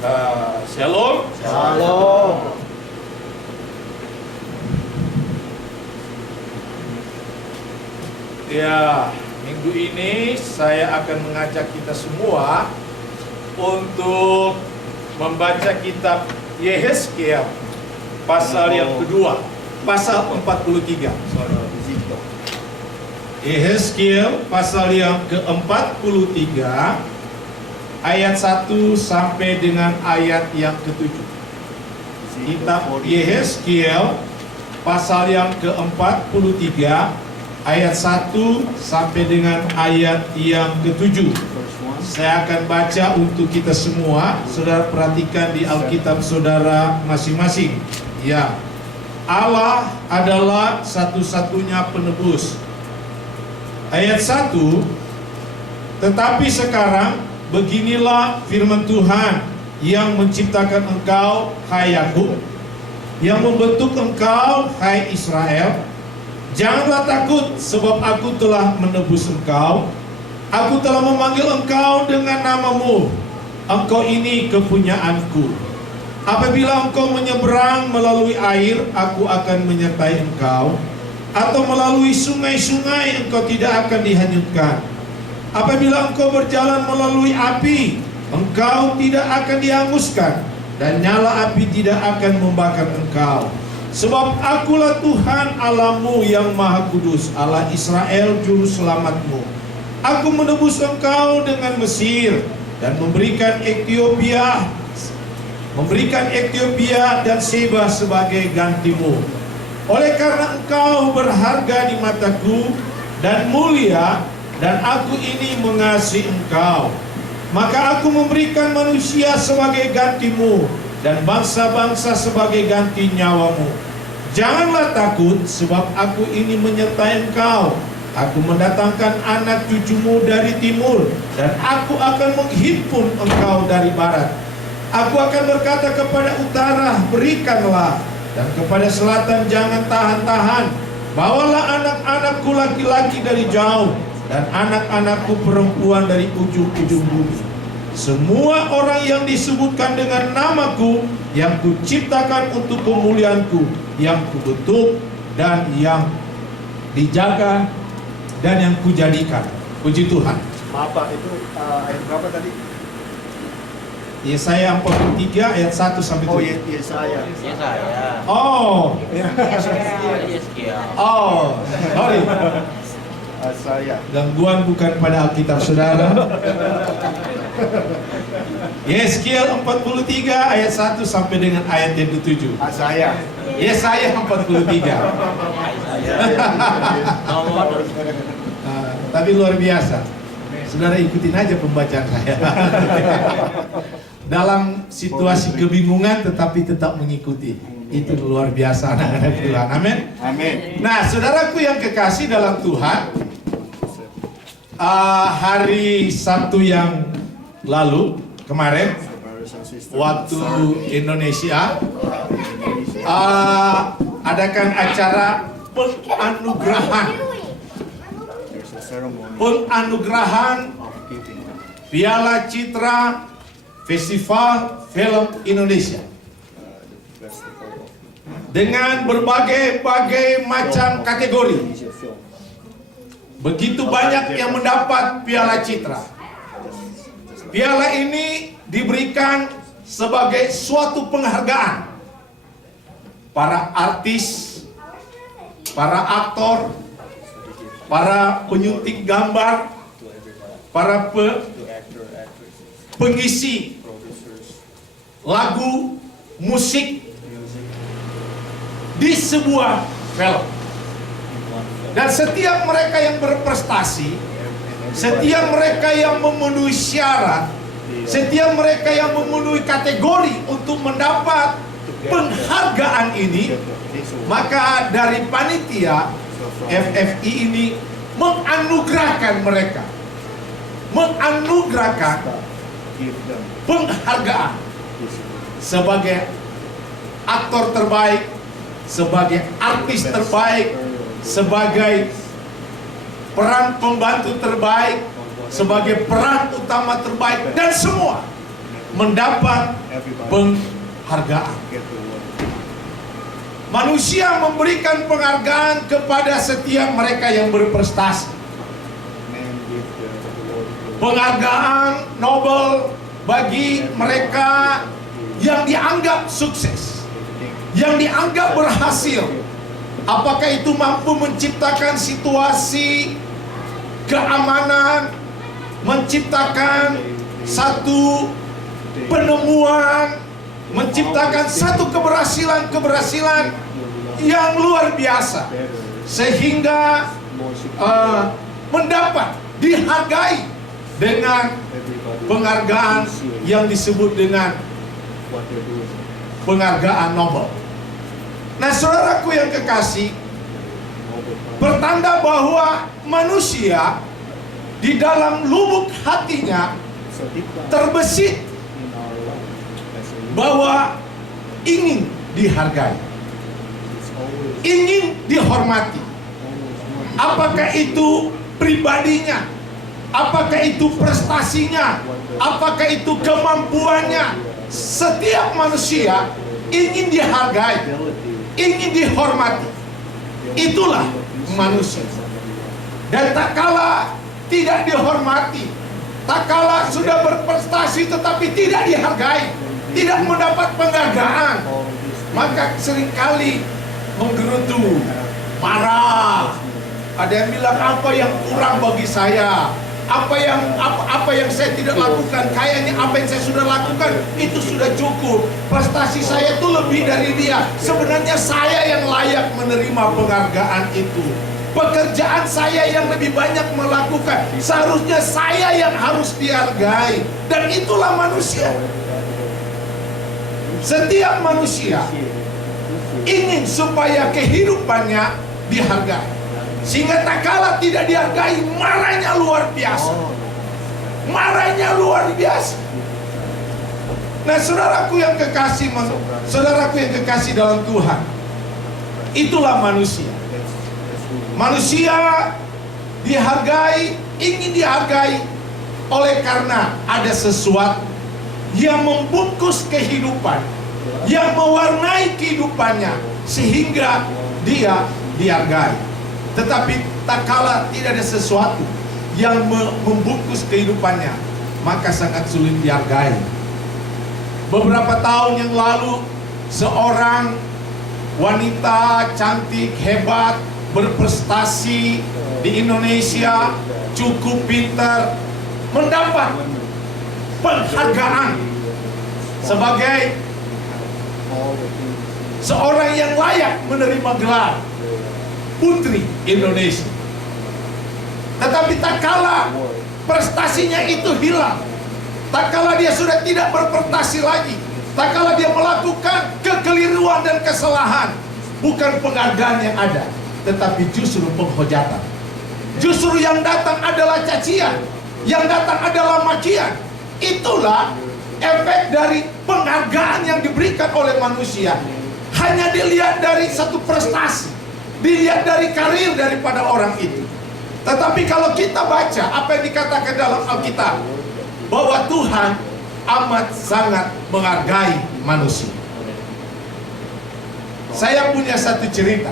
Shalom. Shalom. Ya, minggu ini saya akan mengajak kita semua untuk membaca kitab Yehezkiel pasal yang kedua, pasal 43. Yehezkiel pasal yang ke-43 ayat 1 sampai dengan ayat yang ke-7. Kitab Yehezkiel pasal yang ke-43 ayat 1 sampai dengan ayat yang ke-7. Saya akan baca untuk kita semua. Saudara perhatikan di Alkitab saudara masing-masing. Ya, Allah adalah satu-satunya penebus. Ayat 1, tetapi sekarang beginilah firman Tuhan yang menciptakan engkau, hai Yakub, yang membentuk engkau, hai Israel. Janganlah takut, sebab aku telah menebus engkau. Aku telah memanggil engkau dengan namamu. Engkau ini kepunyaanku. Apabila engkau menyeberang melalui air, aku akan menyertai engkau. Atau melalui sungai-sungai, engkau tidak akan dihanyutkan. Apabila engkau berjalan melalui api, engkau tidak akan dihanguskan, dan nyala api tidak akan membakar engkau. Sebab akulah Tuhan Allahmu yang Maha Kudus, Allah Israel juru selamatmu. Aku menebus engkau dengan Mesir dan memberikan Ethiopia dan Seba sebagai gantimu. Oleh karena engkau berharga di mataku dan mulia, dan aku ini mengasihi engkau, maka aku memberikan manusia sebagai gantimu dan bangsa-bangsa sebagai ganti nyawamu. Janganlah takut, sebab aku ini menyertai engkau. Aku mendatangkan anak cucumu dari timur, dan aku akan menghimpun engkau dari barat. Aku akan berkata kepada utara, berikanlah, dan kepada selatan, jangan tahan-tahan. Bawalah anak-anakku laki-laki dari jauh, dan anak-anakku perempuan dari ujung-ujung bumi. Semua orang yang disebutkan dengan namaku, yang kuciptakan untuk kemuliaanku, yang kubentuk dan yang dijaga dan yang kujadikan. Puji Tuhan. Maaf Pak, itu ayat berapa tadi? Yesaya 43 ayat 1 sampai 7. Oh, Yesaya. Oh. Oh, sorry. Saya. Gangguan bukan pada Alkitab saudara. Yehezkiel 43 ayat 1 sampai dengan ayat yang ke-7. Saya. Yesaya 43. Tapi luar biasa. Saudara ikutin aja pembacaan saya. Dalam situasi kebingungan tetapi tetap mengikuti. Itu luar biasa anak-anak Tuhan. Amin. Amin. Nah, saudaraku yang kekasih dalam Tuhan, hari Sabtu yang lalu kemarin waktu Indonesia adakan acara penganugerahan Piala Citra Festival Film Indonesia dengan berbagai macam kategori. Begitu banyak yang mendapat Piala Citra. Piala ini diberikan sebagai suatu penghargaan. Para artis, para aktor, para penyunting gambar, para pengisi lagu, musik di sebuah film. Dan setiap mereka yang berprestasi, setiap mereka yang memenuhi syarat, setiap mereka yang memenuhi kategori untuk mendapat penghargaan ini, maka dari panitia FFI ini menganugerahkan mereka, menganugerahkan penghargaan sebagai aktor terbaik, sebagai artis terbaik, sebagai peran pembantu terbaik, sebagai peran utama terbaik, dan semua mendapat Everybody penghargaan. get the award. Manusia memberikan penghargaan kepada setiap mereka yang berprestasi. Man give the award to Penghargaan Nobel bagi mereka yang dianggap sukses, yang dianggap berhasil. Apakah itu mampu menciptakan situasi keamanan, menciptakan satu penemuan, menciptakan satu keberhasilan yang luar biasa, sehingga mendapat, dihargai dengan penghargaan yang disebut dengan penghargaan Nobel. Nah, saudaraku yang kekasih, pertanda bahwa manusia di dalam lubuk hatinya terbesit bahwa ingin dihargai, ingin dihormati. Apakah itu pribadinya, apakah itu prestasinya, apakah itu kemampuannya, setiap manusia ingin dihargai, ingin dihormati. Itulah manusia. Dan tak kala tidak dihormati, tak kala sudah berprestasi tetapi tidak dihargai, tidak mendapat penghargaan, maka seringkali menggerutu, marah. Ada yang bilang, apa yang kurang bagi saya, apa yang saya tidak lakukan, kayaknya apa yang saya sudah lakukan itu sudah cukup, prestasi saya itu lebih dari dia. Sebenarnya saya yang layak menerima penghargaan itu, pekerjaan saya yang lebih banyak melakukan, seharusnya saya yang harus dihargai. Dan itulah manusia. Setiap manusia ingin supaya kehidupannya dihargai, sehingga tak kala tidak dihargai, marahnya luar biasa. Marahnya luar biasa. Nah, saudaraku yang kekasih dalam Tuhan, itulah manusia. Manusia dihargai, ingin dihargai oleh karena ada sesuatu yang membungkus kehidupan, yang mewarnai kehidupannya, sehingga dia dihargai. Tetapi tak kala tidak ada sesuatu yang membungkus kehidupannya, maka sangat sulit dihargai. Beberapa tahun yang lalu, seorang wanita cantik, hebat, berprestasi di Indonesia, cukup pintar, mendapat penghargaan sebagai seorang yang layak menerima gelar Putri Indonesia. Tetapi tak kala prestasinya itu hilang, tak kala dia sudah tidak berprestasi lagi, tak kala dia melakukan kekeliruan dan kesalahan, bukan penghargaan yang ada, tetapi justru penghujatan. Justru yang datang adalah cacian, yang datang adalah makian. Itulah efek dari penghargaan yang diberikan oleh manusia. Hanya dilihat dari satu prestasi, dilihat dari karir daripada orang itu. Tetapi kalau kita baca apa yang dikatakan dalam Alkitab, bahwa Tuhan amat sangat menghargai manusia. Saya punya satu cerita.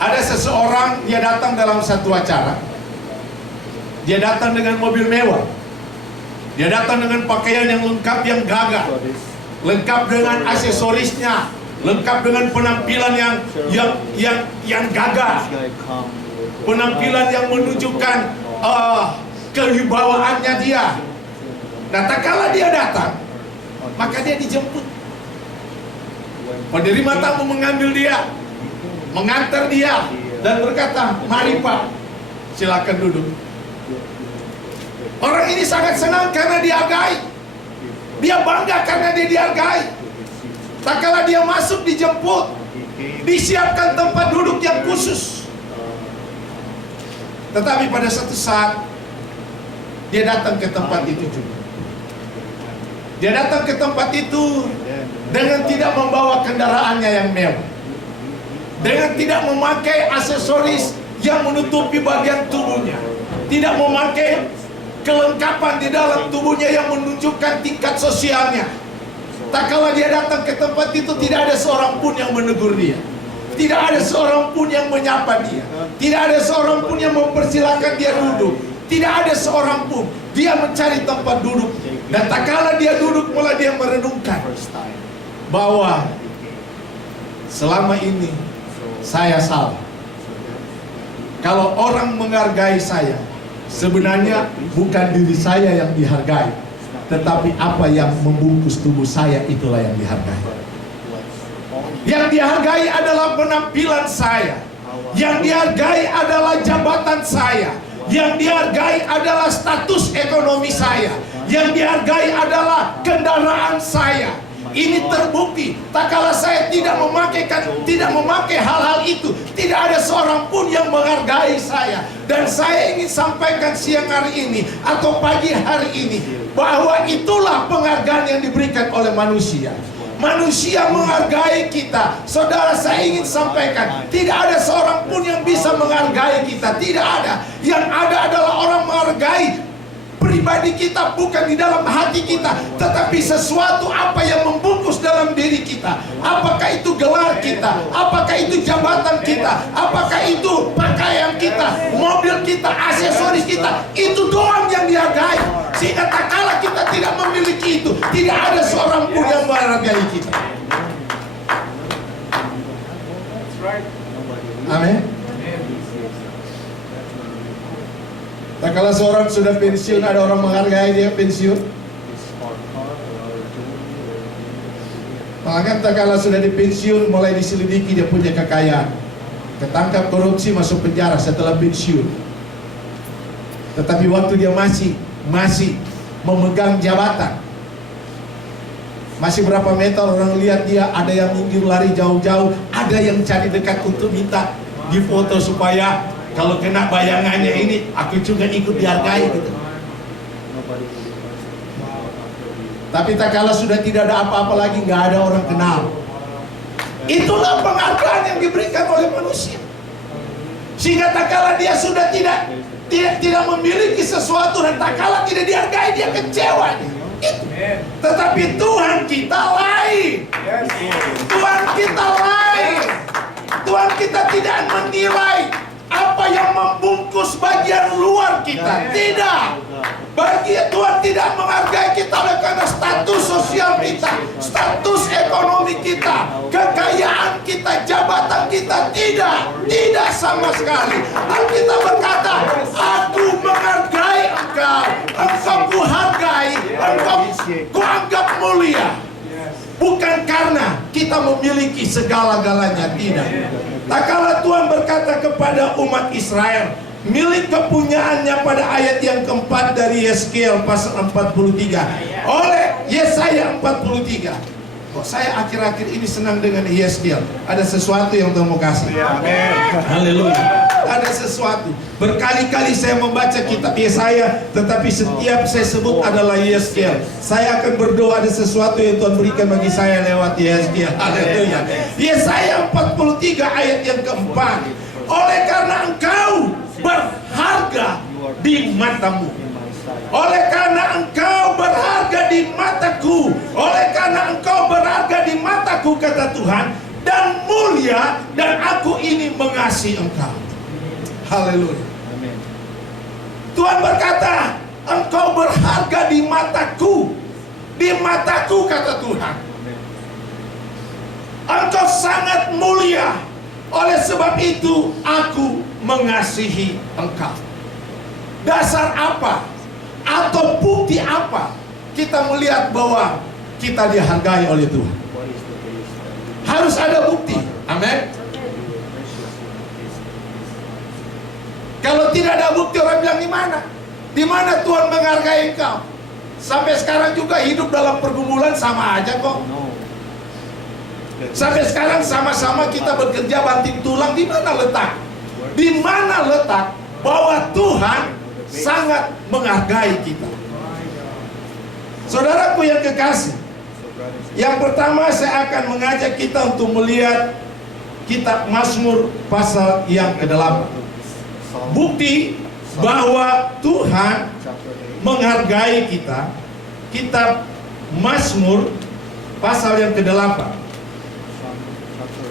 Ada seseorang, dia datang dalam satu acara. Dia datang dengan mobil mewah. Dia datang dengan pakaian yang lengkap, yang gagah, lengkap dengan aksesorisnya, lengkap dengan penampilan yang gagah, penampilan yang menunjukkan kewibawaannya dia. Nah, tak kala dia datang, maka dia dijemput. Penerima tamu mengambil dia, mengantar dia, dan berkata, "Mari Pak, silakan duduk." Orang ini sangat senang karena dihargai. Dia bangga karena dia dihargai. Tak kala dia masuk, dijemput, disiapkan tempat duduk yang khusus. Tetapi pada satu saat, dia datang ke tempat itu juga. Dia datang ke tempat itu dengan tidak membawa kendaraannya yang mewah, dengan tidak memakai aksesoris yang menutupi bagian tubuhnya, tidak memakai kelengkapan di dalam tubuhnya yang menunjukkan tingkat sosialnya. Tak kala dia datang ke tempat itu, tidak ada seorang pun yang menegur dia. Tidak ada seorang pun yang menyapa dia. Tidak ada seorang pun yang mempersilahkan dia duduk. Tidak ada seorang pun. Dia mencari tempat duduk. Dan tak kala dia duduk, mulai dia merenungkan bahwa selama ini saya salah. Kalau orang menghargai saya, sebenarnya bukan diri saya yang dihargai, tetapi apa yang membungkus tubuh saya, itulah yang dihargai. Yang dihargai adalah penampilan saya. Yang dihargai adalah jabatan saya. Yang dihargai adalah status ekonomi saya. Yang dihargai adalah kendaraan saya. Ini terbukti. Tak kala saya tidak memakai hal-hal itu, tidak ada seorang pun yang menghargai saya. Dan saya ingin sampaikan siang hari ini atau pagi hari ini, bahwa itulah penghargaan yang diberikan oleh manusia. Manusia menghargai kita. Saudara, saya ingin sampaikan, tidak ada seorang pun yang bisa menghargai kita. Tidak ada. Yang ada adalah orang menghargai pribadi kita, bukan di dalam hati kita, tetapi sesuatu apa yang membungkus dalam diri kita. Apakah itu gelar kita, apakah itu jabatan kita, apakah itu pakaian kita, mobil kita, aksesoris kita, itu doang yang dihargai. Sehingga tak kala kita tidak memiliki itu, tidak ada seorang pun yang menghargai kita. Amin. Tak kala seorang sudah pensiun, ada orang menghargai dia pensiun. Bahkan tak kala sudah di pensiun, mulai diselidiki dia punya kekayaan. Ketangkap korupsi, masuk penjara setelah pensiun. Tetapi waktu dia masih memegang jabatan, masih berapa meter orang lihat dia, ada yang minggir lari jauh-jauh, ada yang cari dekat untuk minta difoto supaya kalau kena bayangannya ini, aku juga ikut dihargai gitu. Tapi tak kala sudah tidak ada apa-apa lagi, nggak ada orang kenal. Itulah penghargaan yang diberikan oleh manusia. Sehingga tak kala dia sudah tidak memiliki sesuatu, dan tak kala tidak dihargai, dia kecewa. Itu. Tetapi Tuhan kita lain. Tuhan kita lain. Tuhan kita tidak menilai apa yang membungkus bagian luar kita. Tidak. Bagi Tuhan tidak menghargai kita oleh karena status sosial kita, status ekonomi kita, kekayaan kita, jabatan kita. Tidak sama sekali. Alkitab berkata, aku menghargai engkau, engkau kuhargai, engkau kuanggap mulia. Bukan karena kita memiliki segala-galanya, tidak. Tak kala Tuhan berkata kepada umat Israel, milik kepunyaannya pada ayat yang keempat dari Yeskiel pasal 43. Oleh Yesaya 43. Kok saya akhir-akhir ini senang dengan Yeskiel? Ada sesuatu yang Tuhan mau kasih. Haleluya. Ada sesuatu. Berkali-kali saya membaca kitab Yesaya, tetapi setiap saya sebut adalah Yeskiel. Saya akan berdoa ada sesuatu yang Tuhan berikan bagi saya lewat Yeskiel. Haleluya. Yesaya 43 ayat yang keempat. Oleh karena engkau berharga di matamu, oleh karena engkau berharga di mataku, oleh karena engkau berharga di mataku, kata Tuhan, dan mulia, dan aku ini mengasihi engkau. Haleluya. Tuhan berkata, engkau berharga di mataku, kata Tuhan. Engkau sangat mulia. Oleh sebab itu aku mengasihi engkau. Dasar apa atau bukti apa kita melihat bahwa kita dihargai oleh Tuhan? Harus ada bukti. Amin. Kalau tidak ada bukti, orang bilang di mana? Di mana Tuhan menghargai engkau? Sampai sekarang juga hidup dalam pergumulan sama aja kok. Sampai sekarang sama-sama kita bekerja banting tulang. Di mana letak? Di mana letak bahwa Tuhan sangat menghargai kita? Saudaraku yang kekasih, yang pertama saya akan mengajak kita untuk melihat kitab Mazmur pasal yang ke-8. Bukti bahwa Tuhan menghargai kita. Kitab Mazmur pasal yang ke-8. Psalm chapter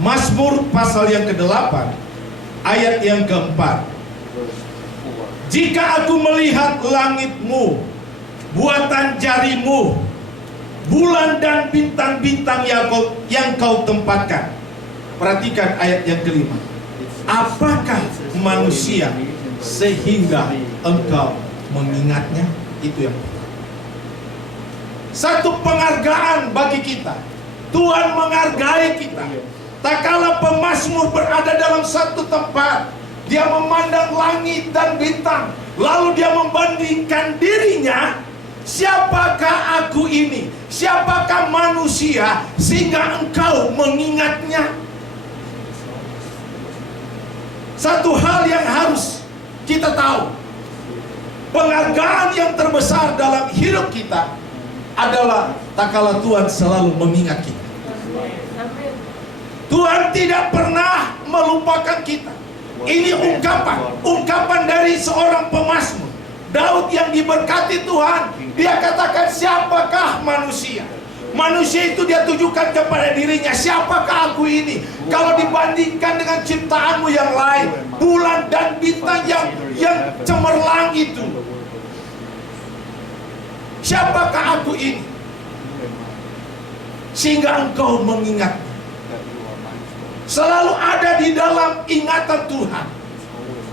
8, Mazmur pasal yang ke-8 ayat yang ke-4. verse 4. Jika aku melihat langitmu, buatan jarimu, bulan dan bintang-bintang yang kau tempatkan. Perhatikan ayat yang kelima. Apakah manusia sehingga engkau mengingatnya? Itu yang pertama. Satu penghargaan bagi kita. Tuhan menghargai kita. Tak kala pemazmur berada dalam satu tempat, dia memandang langit dan bintang, lalu dia membandingkan dirinya, siapakah aku ini? Siapakah manusia sehingga engkau mengingatnya? Satu hal yang harus kita tahu, penghargaan yang terbesar dalam hidup kita adalah tak kala Tuhan selalu mengingat kita. Tuhan tidak pernah melupakan kita. Ini ungkapan dari seorang pemazmur. Daud yang diberkati Tuhan, dia katakan, siapakah manusia? Manusia itu dia tujukan kepada dirinya, siapakah aku ini? Kalau dibandingkan dengan ciptaanmu yang lain, bulan dan bintang yang cemerlang itu, siapakah aku ini? Sehingga engkau mengingat. Selalu ada di dalam ingatan Tuhan.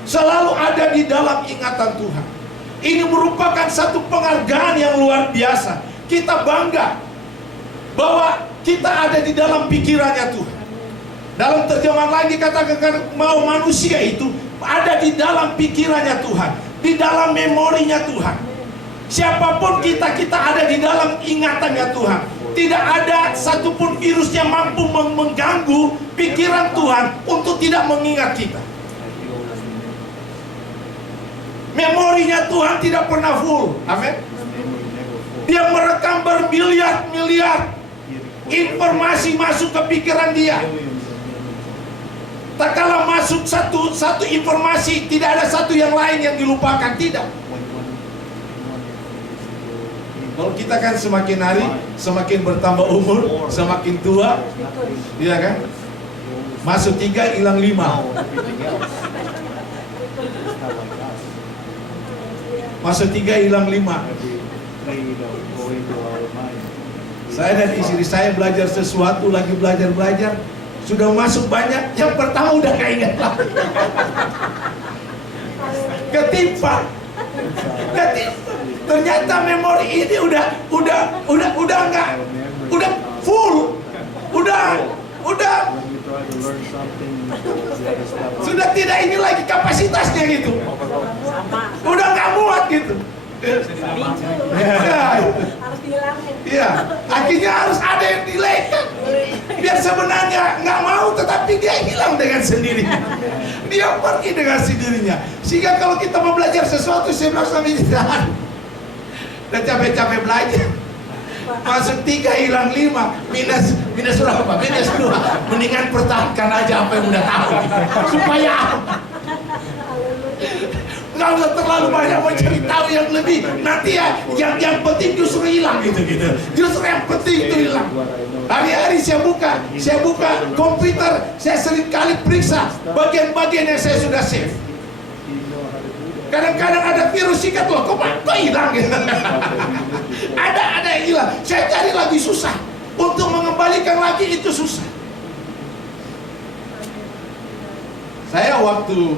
Selalu ada di dalam ingatan Tuhan. Ini merupakan satu penghargaan yang luar biasa. Kita bangga bahwa kita ada di dalam pikirannya Tuhan. Dalam terjemahan lain dikatakan mau manusia itu ada di dalam pikirannya Tuhan, di dalam memorinya Tuhan. Siapapun kita ada di dalam ingatannya Tuhan. Tidak ada satupun virus yang mampu mengganggu pikiran Tuhan untuk tidak mengingat kita. Memorinya Tuhan tidak pernah full. Amin. Dia merekam bermiliar-miliar informasi masuk ke pikiran dia. Tak kala masuk satu informasi, tidak ada satu yang lain yang dilupakan. Tidak. Kalau kita kan semakin hari, semakin bertambah umur, semakin tua, iya kan? Masuk 3, hilang 5. Masuk 3, hilang 5. Saya dan istri saya belajar sesuatu, lagi belajar, sudah masuk banyak, yang pertama udah gak ingat lagi. Ketimpa. Ternyata memori ini udah enggak, udah full, udah sudah tidak ini lagi kapasitasnya gitu, udah nggak muat gitu. Harus dihilangin. Iya, akhirnya harus ada yang dilaikan. Biar sebenarnya nggak mau, tetapi dia hilang dengan sendirinya. Dia pergi dengan sendirinya. Sehingga kalau kita mau belajar sesuatu, saya bilang sama istri, udah capek-capek belajar. Masuk 3, hilang 5, minus berapa? Minus 2. Mendingan pertahankan aja apa yang udah tahu, supaya nggak usah terlalu banyak mencari tahu yang lebih. Nanti ya yang penting justru hilang gitu. Justru yang penting itu hilang. Hari-hari saya buka komputer, saya sering kali periksa bagian-bagian yang saya sudah save. Kadang-kadang ada virus sikat loh, kok hilang gitu. Ada yang hilang. Saya cari lagi susah. Untuk mengembalikan lagi itu susah. Saya waktu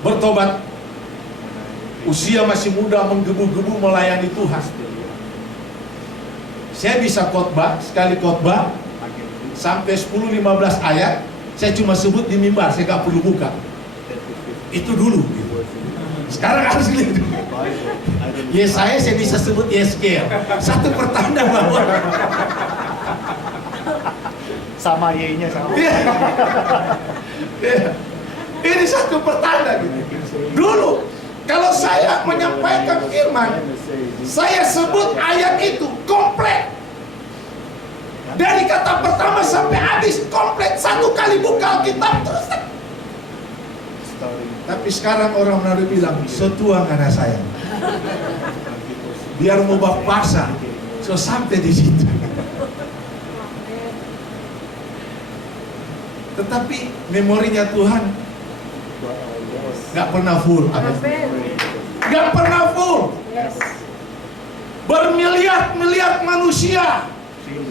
bertobat, usia masih muda, menggebu-gebu melayani Tuhan. Saya bisa khotbah, sekali khotbah sampai 10-15 ayat, saya cuma sebut di mimbar, saya gak perlu buka. Itu dulu gitu. Sekarang harus lihat. Yesaya saya bisa sebut Yeskel. Satu pertanda bahwa sama Y-nya sama. Ini satu pertanda gitu. Dulu kalau saya menyampaikan firman, saya sebut ayat itu komplit. Dari kata pertama sampai habis komplit, satu kali buka Alkitab terus. Tapi sekarang orang Manado bilang, setuang anak saya. Biar mau bak paksa, so sampai di situ. Tetapi memorinya Tuhan nggak pernah full. Nggak pernah full. Bermiliar-miliar manusia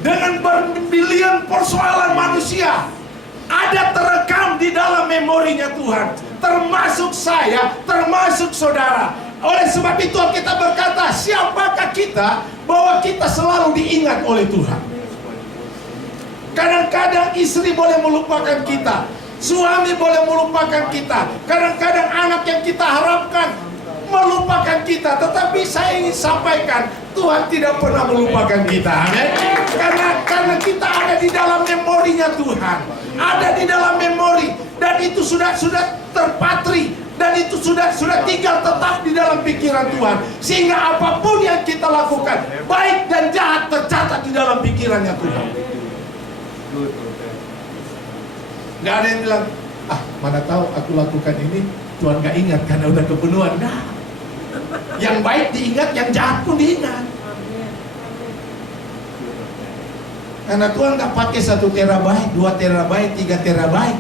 dengan berbilion persoalan manusia ada terekam di dalam memorinya Tuhan, termasuk saya, termasuk saudara. Oleh sebab itu kita berkata, siapakah kita bahwa kita selalu diingat oleh Tuhan. Kadang-kadang istri boleh melupakan kita, suami boleh melupakan kita, kadang-kadang anak yang kita harapkan melupakan kita. Tetapi saya ingin sampaikan, Tuhan tidak pernah melupakan kita. Amin. Karena kita ada di dalam memorinya Tuhan, ada di dalam memori, dan itu sudah terpatri, dan itu sudah tinggal tetap di dalam pikiran Tuhan, sehingga apapun yang kita lakukan, baik dan jahat, tercatat di dalam pikirannya Tuhan. Nggak ada yang bilang, mana tahu aku lakukan ini, Tuhan nggak ingat karena udah kepenuhan. Nah, yang baik diingat, yang jahat pun diingat. Karena Tuhan nggak pakai 1 terabyte, 2 terabyte, 3 terabyte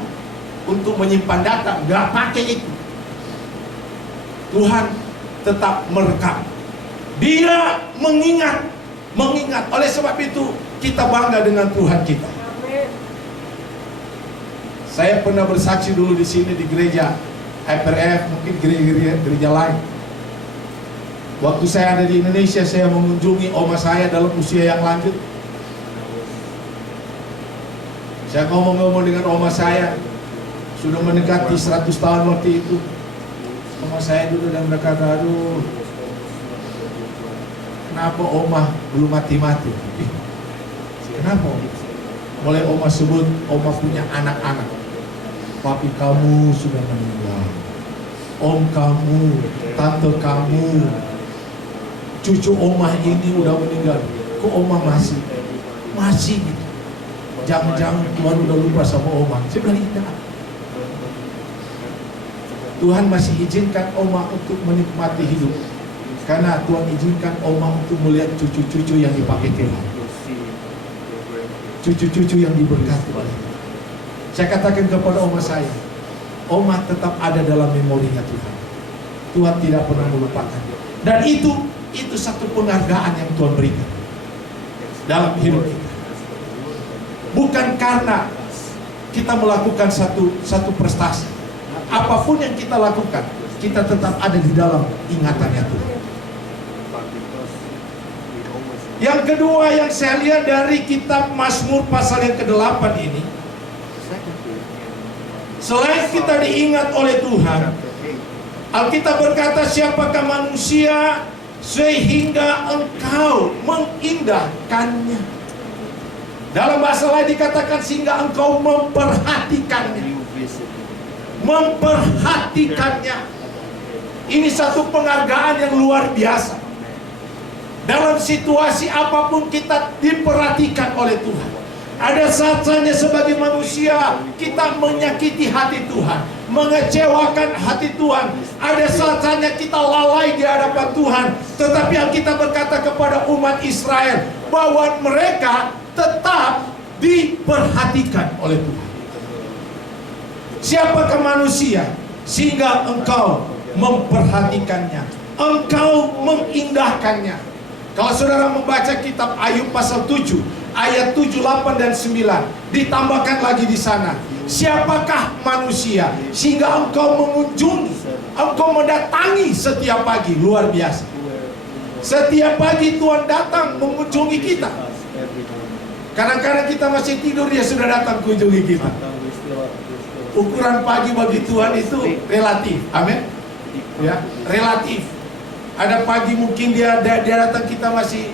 untuk menyimpan data, nggak pakai itu. Tuhan tetap merekam. Dia mengingat. Oleh sebab itu kita bangga dengan Tuhan kita. Saya pernah bersaksi dulu di sini di gereja IPRF, mungkin gereja lain. Waktu saya ada di Indonesia, saya mengunjungi oma saya dalam usia yang lanjut. Saya ngomong-ngomong dengan oma saya, sudah mendekati 100 tahun waktu itu. Oma saya dulu dan berkata, aduh, kenapa oma belum mati-mati? Kenapa? Mulai oma sebut, oma punya anak-anak. Papi kamu sudah meninggal, om kamu, tante kamu, cucu oma ini udah meninggal. Kok oma masih gitu? Jangan-jangan Tuhan udah lupa sama oma. Saya bilang tidak. Tuhan masih izinkan oma untuk menikmati hidup, karena Tuhan izinkan oma untuk melihat cucu-cucu yang dipakai Tuhan, cucu-cucu yang diberkati oleh Tuhan. Saya katakan kepada oma saya, oma tetap ada dalam memorinya Tuhan. Tuhan tidak pernah melupakan. Dan itu satu penghargaan yang Tuhan berikan dalam hidup kita. Bukan karena kita melakukan satu prestasi. Apapun yang kita lakukan, kita tetap ada di dalam ingatannya Tuhan. Yang kedua yang saya lihat dari kitab Mazmur pasal yang ke-8 ini, selain kita diingat oleh Tuhan, Alkitab berkata, siapakah manusia sehingga engkau mengindahkannya. Dalam bahasa lain dikatakan sehingga engkau memperhatikannya. Memperhatikannya. Ini satu penghargaan yang luar biasa. Dalam situasi apapun kita diperhatikan oleh Tuhan. Ada saatnya sebagai manusia kita menyakiti hati Tuhan, mengecewakan hati Tuhan. Ada saatnya kita lalai di hadapan Tuhan. Tetapi Alkitab berkata kepada umat Israel bahwa mereka tetap diperhatikan oleh Tuhan. Siapakah manusia sehingga engkau memperhatikannya, engkau mengindahkannya. Kalau saudara membaca kitab Ayub pasal 7 ayat 7, 8 dan 9, ditambahkan lagi di sana, siapakah manusia sehingga engkau mengunjungi, engkau mendatangi setiap pagi. Luar biasa. Setiap pagi Tuhan datang mengunjungi kita. Kadang-kadang kita masih tidur, dia sudah datang kunjungi kita. Ukuran pagi bagi Tuhan itu relatif. Amin. Ya, relatif. Ada pagi mungkin dia datang, kita masih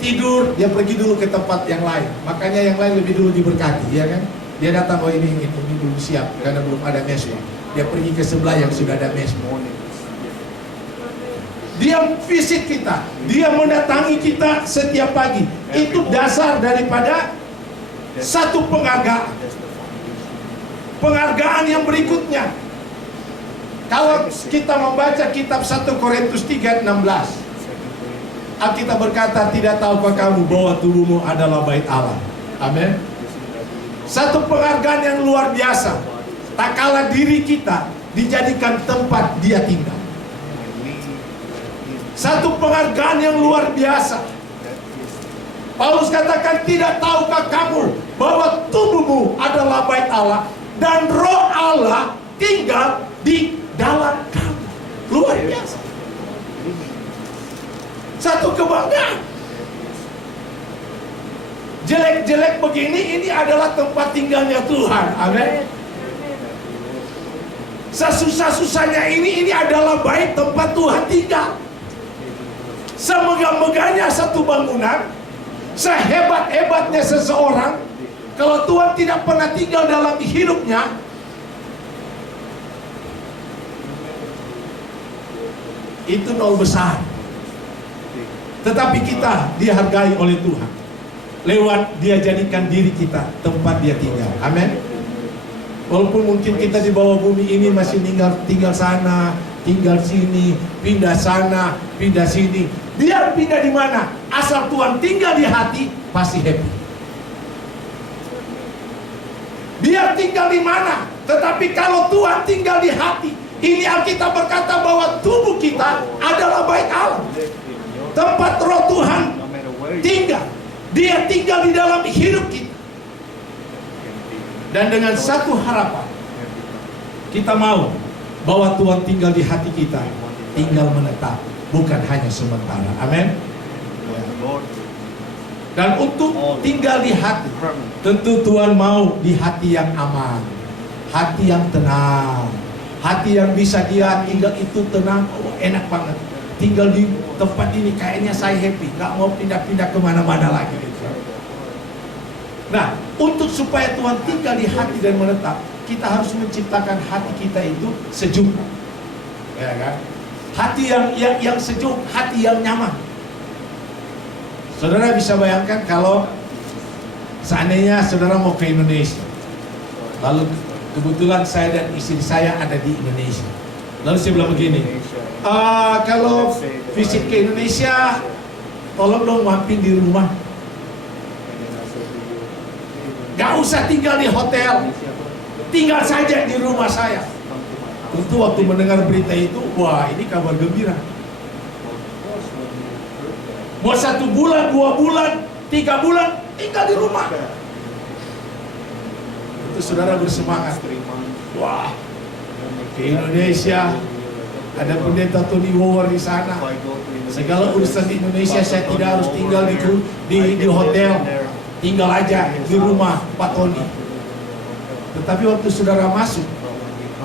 tidur, dia pergi dulu ke tempat yang lain. Makanya yang lain lebih dulu diberkati, ya kan? Dia datang, oh ini belum siap karena belum ada mesbah. Dia pergi ke sebelah yang sudah ada mesbah. Dia visit kita, dia mendatangi kita setiap pagi. Itu dasar daripada satu penghargaan. Penghargaan yang berikutnya, kalau kita membaca kitab 1 Korintus 3:16, Alkitab berkata, tidak tahukah kamu bahwa tubuhmu adalah bait Allah. Amin. Satu penghargaan yang luar biasa, tak kalah diri kita dijadikan tempat dia tinggal. Satu penghargaan yang luar biasa. Paulus katakan, tidak tahukah kamu bahwa tubuhmu adalah bait Allah dan roh Allah tinggal di dalam kamu. Luar biasa. Satu kebanggaan. Jelek-jelek begini, ini adalah tempat tinggalnya Tuhan. Amin. Sesusah-susahnya ini adalah baik tempat Tuhan tinggal. Semegah-megahnya satu bangunan, sehebat-hebatnya seseorang, kalau Tuhan tidak pernah tinggal dalam hidupnya, itu nol besar. Tetapi kita dihargai oleh Tuhan lewat dia jadikan diri kita tempat dia tinggal. Amin. Walaupun mungkin kita di bawah bumi ini masih tinggal sana, tinggal sini, pindah sana, pindah sini. Biar pindah di mana, asal Tuhan tinggal di hati, pasti happy. Biar tinggal di mana, tetapi kalau Tuhan tinggal di hati, ini Alkitab berkata bahwa tubuh kita adalah bait Allah, tempat roh Tuhan tinggal. Dia tinggal di dalam hidup kita. Dan dengan satu harapan, kita mau bahwa Tuhan tinggal di hati kita, tinggal menetap, bukan hanya sementara. Amin. Dan untuk tinggal di hati, tentu Tuhan mau di hati yang aman, hati yang tenang, hati yang bisa dia tinggal itu tenang. Oh, enak banget tinggal di tempat ini, kayaknya saya happy, nggak mau pindah-pindah kemana-mana lagi. Nah, untuk supaya Tuhan tinggal di hati dan menetap, kita harus menciptakan hati kita itu sejuk, ya kan? Hati yang sejuk, hati yang nyaman. Saudara bisa bayangkan kalau seandainya saudara mau ke Indonesia, lalu kebetulan saya dan istri saya ada di Indonesia, lalu saya bilang begini, kalau visit ke Indonesia, tolong dong mampir di rumah. Gak usah tinggal di hotel, tinggal saja di rumah saya. Tentu waktu mendengar berita itu, wah ini kabar gembira. Mau 1 bulan, 2 bulan, 3 bulan, tinggal di rumah. Itu saudara bersemangat. Wah, ke Indonesia, ada pendeta Tony Wower di sana. Segala urusan di Indonesia saya tidak harus tinggal di hotel, tinggal aja di rumah Pak Tony. Tetapi waktu saudara masuk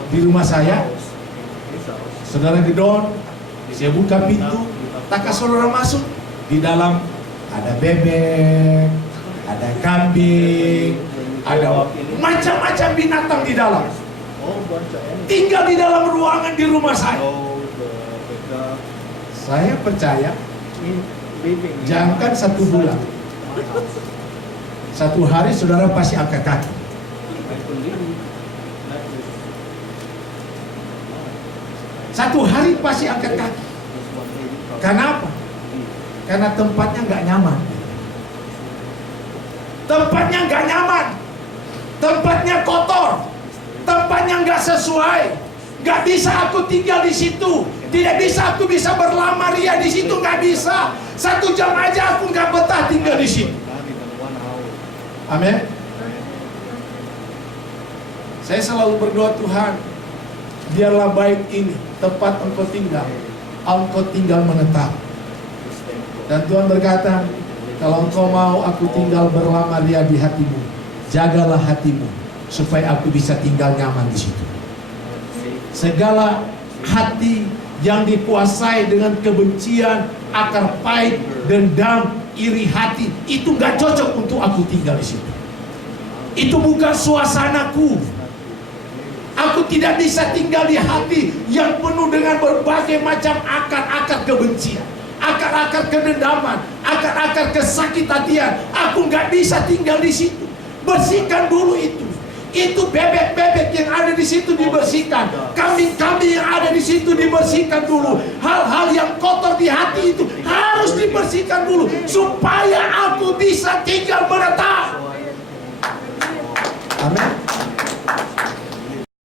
di rumah saya, saudara gedor, saya buka pintu, tak saudara masuk, di dalam ada bebek, ada kambing, ada macam-macam binatang di dalam. Tinggal di dalam ruangan di rumah saya. Saya percaya, jangankan 1 bulan, 1 hari saudara pasti angkat kaki. Satu hari pasti angkat kaki. Kenapa? Karena tempatnya nggak nyaman. Tempatnya nggak nyaman. Tempatnya kotor. Tempatnya nggak sesuai. Nggak bisa aku tinggal di situ. Tidak bisa aku bisa berlama ria di situ. Nggak bisa. 1 jam aja aku nggak betah tinggal di situ. Amin. Saya selalu berdoa, Tuhan, biarlah bait ini tempat Engkau tinggal, Engkau tinggal menetap. Dan Tuhan berkata, kalau Engkau mau aku tinggal berlama ria di hatimu, jagalah hatimu supaya aku bisa tinggal nyaman di situ. Segala hati yang dikuasai dengan kebencian, akar pahit, dendam, iri hati, itu gak cocok untuk aku tinggal di situ. Itu bukan suasanaku. Aku tidak bisa tinggal di hati yang penuh dengan berbagai macam akar-akar kebencian, akar-akar kedendaman, akar-akar kesakit hatian. Aku nggak bisa tinggal di situ. Bersihkan dulu itu. Itu bebek-bebek yang ada di situ dibersihkan. Kambing-kambing yang ada di situ dibersihkan dulu. Hal-hal yang kotor di hati itu harus dibersihkan dulu supaya aku bisa tinggal menetap. Amin.